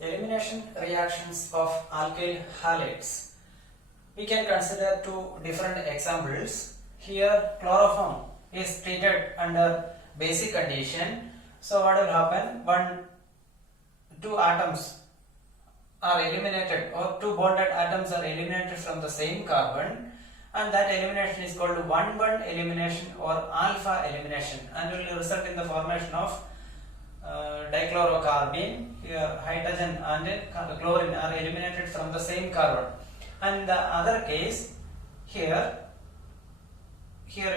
Elimination reactions of alkyl halides. We can consider two different examples. Here chloroform is treated under basic condition. So what will happen? Two atoms are eliminated, or two bonded atoms are eliminated from the same carbon, and that elimination is called 1-1 elimination or alpha elimination, and will result in the formation of dichlorocarbene. Here hydrogen and chlorine are eliminated from the same carbon. And in the other case, here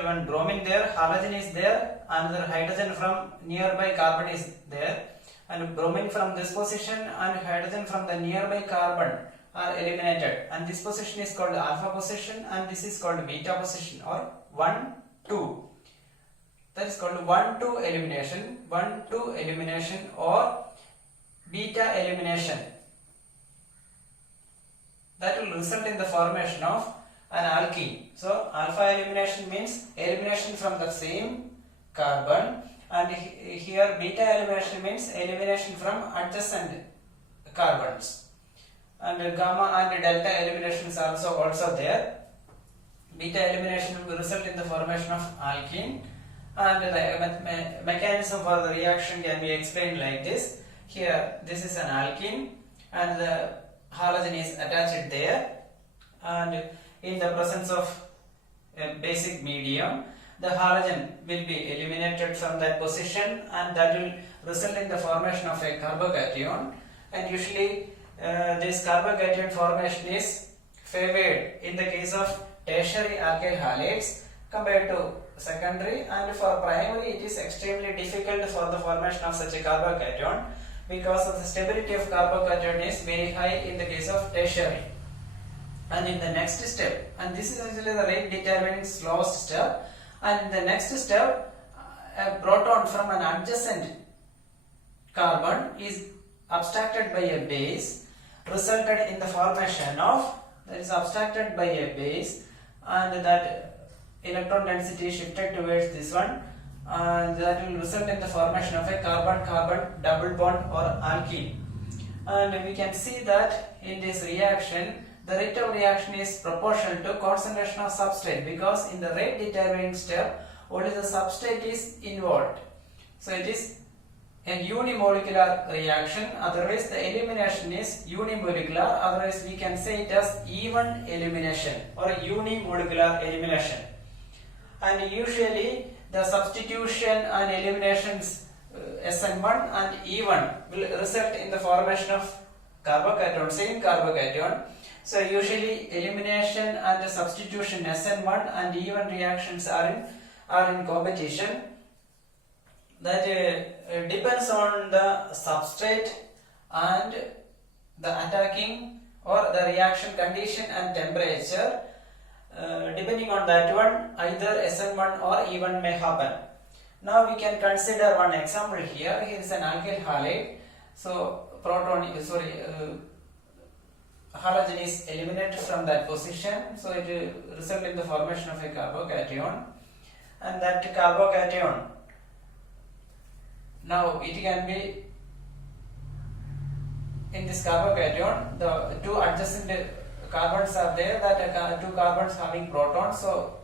one bromine there, halogen is there, another hydrogen from nearby carbon is there, and bromine from this position and hydrogen from the nearby carbon are eliminated, and this position is called alpha position and this is called beta position, or 1-2. That is called 1-2 elimination, 1-2 elimination or beta elimination. That will result in the formation of an alkene. So alpha elimination means elimination from the same carbon, and here beta elimination means elimination from adjacent carbons, and gamma and delta elimination is also there. Beta elimination will result in the formation of alkene, and the mechanism for the reaction can be explained like this. Here this is an alkene and the halogen is attached there, and in the presence of a basic medium, the halogen will be eliminated from that position, and that will result in the formation of a carbocation. And usually this carbocation formation is favored in the case of tertiary alkyl halides compared to secondary, and for primary it is extremely difficult for the formation of such a carbocation because of the stability of carbocation is very high in the case of tertiary. And in the next step, and this is actually the rate determining slowest step, and in the next step a proton from an adjacent carbon is abstracted by a base, resulted in the formation of, that is abstracted by a base, and that electron density shifted towards this one, and that will result in the formation of a carbon-carbon double bond or alkene. And we can see that in this reaction the rate of reaction is proportional to concentration of substrate, because in the rate determining step only the substrate is involved. So it is a unimolecular reaction, otherwise the elimination is unimolecular, otherwise we can say it as even elimination or unimolecular elimination. And usually the substitution and eliminations SN1 and E1 will result in the formation of carbocation, same carbocation. So usually elimination and the substitution SN1 and E1 reactions are in competition. That depends on the substrate and the attacking or the reaction condition and temperature. Depending on that one, either SN1 or E1 may happen. Now we can consider one example here. Here is an alkyl halide. So halogen is eliminated from that position, so it will result in the formation of a carbocation, and that carbocation, now it can be, in this carbocation the two adjacent carbons are there, that two carbons having protons, so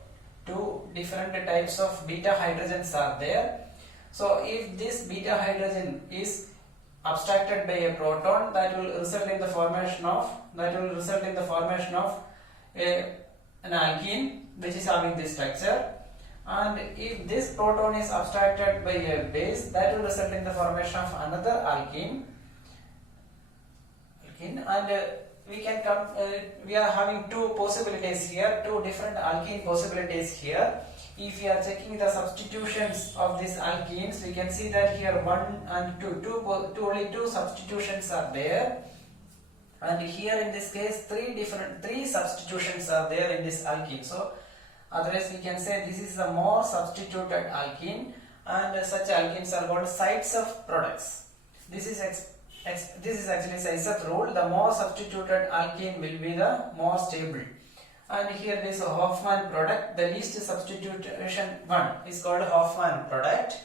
two different types of beta hydrogens are there. So if this beta hydrogen is abstracted by a proton, that will result in the formation of an alkene which is having this structure. And if this proton is abstracted by a base, that will result in the formation of another alkene. And we are having two possibilities here, two different alkene possibilities here. If we are checking the substitutions of these alkenes, we can see that here 1 and 2, only two substitutions are there, and here in this case three substitutions are there in this alkene. So otherwise we can say this is a more substituted alkene, and such alkenes are called sites of products. This is actually Seisert's rule. The more substituted alkene will be the more stable. And here this Hoffman product, the least substitution one is called Hoffman product,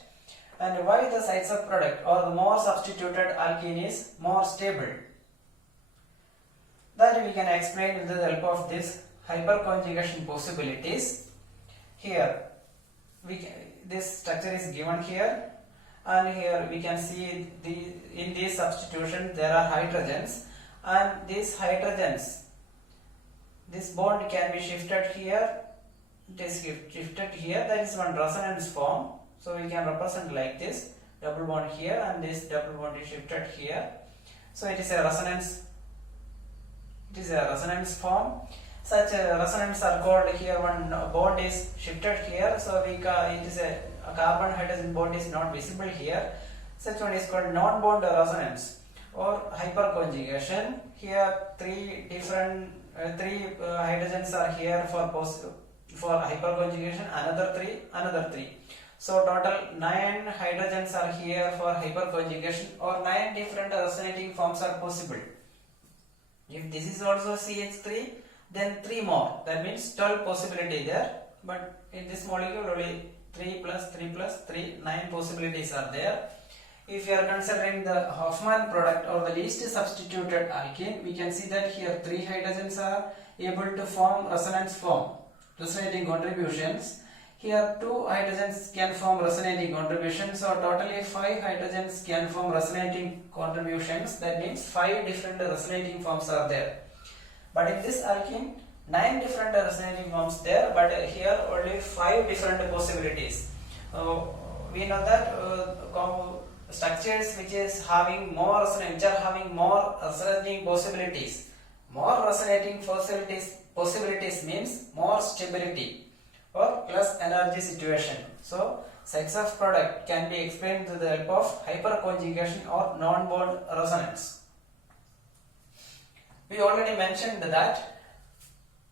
And why the sites of product or the more substituted alkene is more stable? That we can explain with the help of this hyperconjugation possibilities. Here this structure is given here, and here we can see in this substitution there are hydrogens, and these hydrogens, this bond can be shifted here, it is shifted here, that is one resonance form. So we can represent like this, double bond here and this double bond is shifted here. So it is a resonance, form. Such resonance are called, here one bond is shifted here, so it is a carbon hydrogen bond is not visible here. Such one is called non-bond resonance or hyperconjugation. Here three hydrogens are here for hyperconjugation, another three. So total 9 hydrogens are here for hyperconjugation, or 9 different resonating forms are possible. If this is also CH3, then 3 more, that means 12 possibility there, but in this molecule only 3 plus 3 plus 3, 9 possibilities are there. If you are considering the Hofmann product or the least substituted alkene, we can see that here 3 hydrogens are able to form resonating contributions. Here 2 hydrogens can form resonating contributions, so totally 5 hydrogens can form resonating contributions. That means 5 different resonating forms are there. But in this alkene, 9 different resonating forms there, but here only 5 different possibilities. We know that structures which are having more resonating possibilities. More resonating possibilities means more stability or plus energy situation. So sex of product can be explained with the help of hyperconjugation or non-bond resonance. We already mentioned that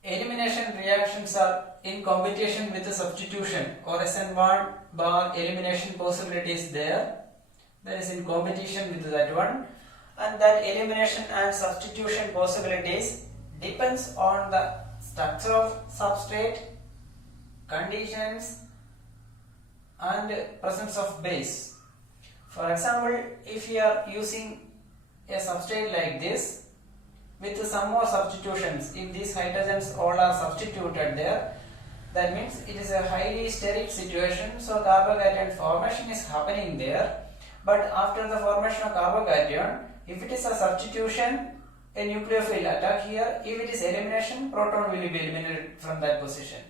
elimination reactions are in competition with the substitution, or SN1 bar elimination possibility is there. That is in competition with that one, and that elimination and substitution possibilities depends on the structure of substrate, conditions and presence of base. For example, if you are using a substrate like this with some more substitutions, if these hydrogens all are substituted there, that means it is a highly steric situation, so carbocation formation is happening there. But after the formation of carbocation, if it is a substitution, a nucleophile attack here. If it is elimination, proton will be eliminated from that position.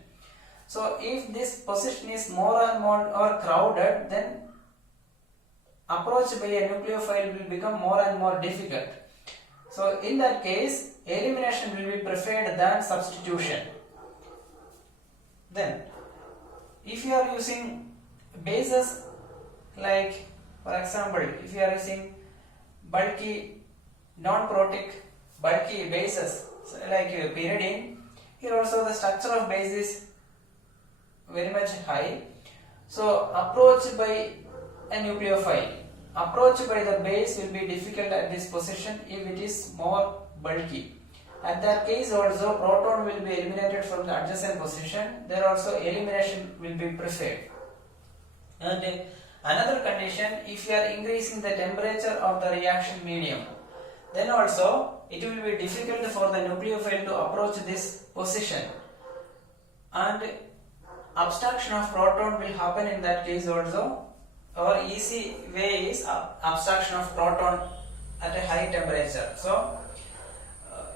So if this position is more and more crowded, then approach by a nucleophile will become more and more difficult. So in that case, elimination will be preferred than substitution. Then, if you are using bases like, for example, if you are using bulky, non-protic, bulky bases like pyridine, here also the structure of base is very much high. So approach by a nucleophile, approach by the base will be difficult at this position if it is more bulky. At that case also proton will be eliminated from the adjacent position. There also elimination will be preferred. And another condition, if you are increasing the temperature of the reaction medium, then also it will be difficult for the nucleophile to approach this position, and abstraction of proton will happen in that case also. Our easy way is abstraction of proton at a high temperature. So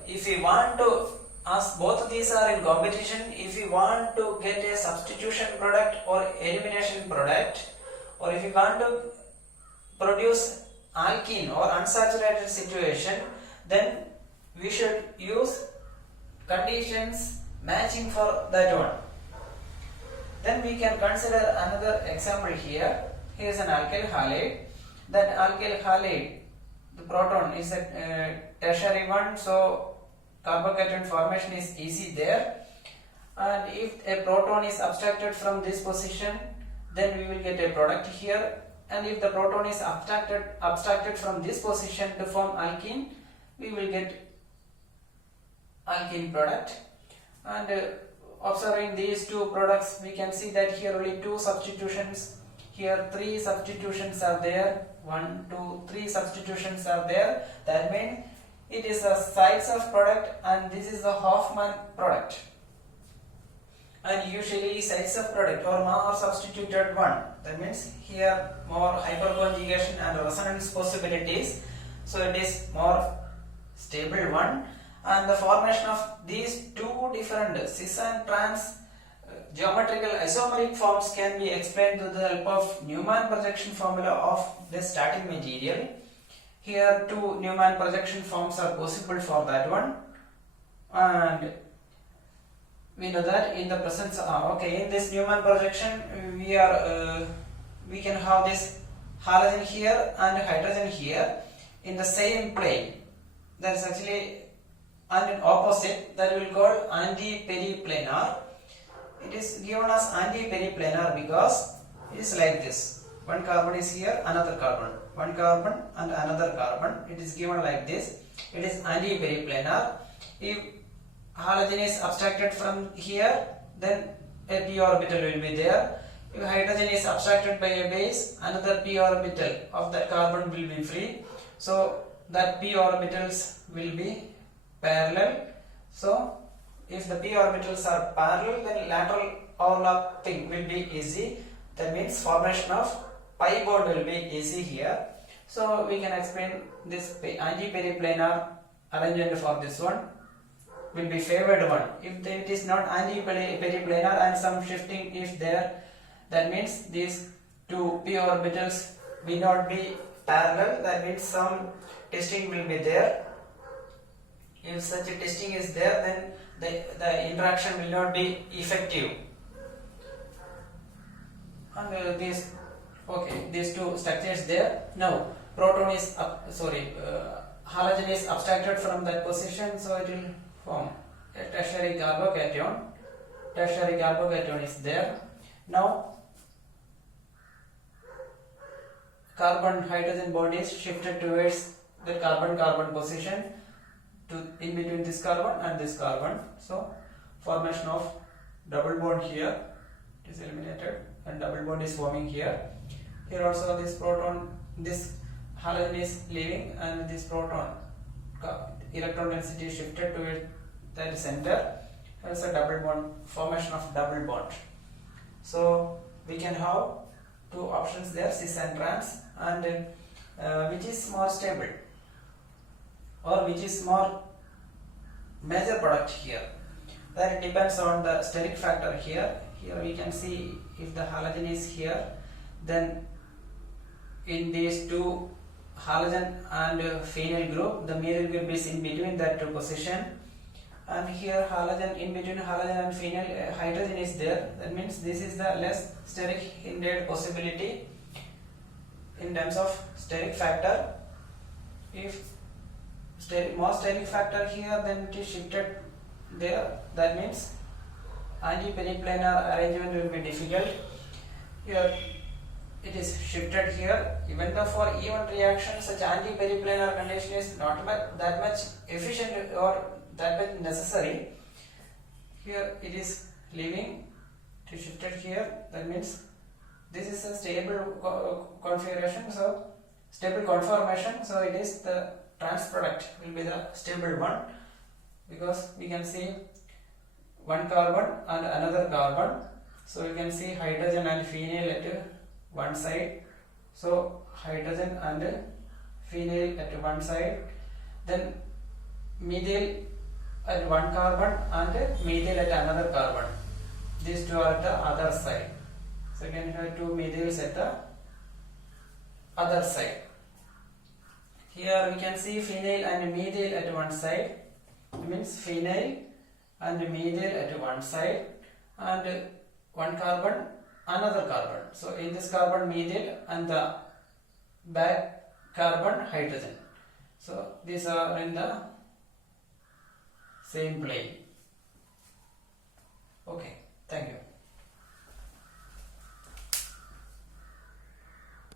if we want to, as both these are in competition, if we want to get a substitution product or elimination product, or if we want to produce alkene or unsaturated situation, then we should use conditions matching for that one. Then we can consider another example here. Here is an alkyl halide. That alkyl halide, the proton is a tertiary one, so carbocation formation is easy there. And if a proton is abstracted from this position, then we will get a product here. And if the proton is abstracted from this position to form alkene, we will get alkene product. And observing these two products, we can see that here only two substitutions, here 3 substitutions are there. 1, 2, 3 substitutions are there. That means it is a sides of product and this is the Hoffman product. And usually sides of product or more substituted one. That means here more hyperconjugation and resonance possibilities. So it is more stable one. And the formation of these two different cis and trans geometrical isomeric forms can be explained with the help of Newman projection formula of the starting material. Here two Newman projection forms are possible for that one, and we know that in the presence in this Newman projection we can have this halogen here and hydrogen here in the same plane. That is actually an opposite, that we will call anti-periplanar. It is given as anti-periplanar because it is like this. One carbon is here, another carbon. One carbon and another carbon. It is given like this. It is anti-periplanar. If halogen is abstracted from here, then a p orbital will be there. If hydrogen is abstracted by a base, another p orbital of that carbon will be free. So that p orbitals will be parallel. So if the p orbitals are parallel, then lateral overlapping will be easy. That means formation of pi bond will be easy here. So we can explain this anti-periplanar arrangement for this one will be favored one. If it is not anti-periplanar and some shifting is there, that means these two p orbitals will not be parallel. That means some testing will be there. If such a testing is there, then the interaction will not be effective. And these two structures there. Now proton is halogen is abstracted from that position, so it will form a tertiary carbocation. Tertiary carbocation is there. Now carbon hydrogen bond is shifted towards the carbon position to in between this carbon and this carbon. So formation of double bond here is eliminated and double bond is forming here. Here also this proton, this halogen is leaving and this proton electron density is shifted towards the center. Here is a double bond, formation of double bond. So we can have two options there, cis and trans, and which is more stable or which is more major product here. That it depends on the steric factor here. Here we can see if the halogen is here, then in these two halogen and phenyl group, the methyl group is in between that two position, and here halogen, in between halogen and phenyl hydrogen is there. That means this is the less steric hindered possibility in terms of steric factor. If more steric factor here, then it is shifted there. That means anti-periplanar arrangement will be difficult. Here it is shifted here. Even though for even reaction, such anti-periplanar condition is not that much efficient or that much necessary. Here it is leaving to shifted here. That means this is a stable configuration, so stable conformation. So it is the trans product will be the stable one, because we can see one carbon and another carbon. So you can see hydrogen and phenyl at one side. So hydrogen and phenyl at one side, then methyl at one carbon and methyl at another carbon. These two are at the other side. So you can have two methyls at the other side. Here we can see phenyl and methyl at one side. It means phenyl and methyl at one side, and one carbon, another carbon. So in this carbon methyl and the back carbon hydrogen. So these are in the same plane. Okay, thank you.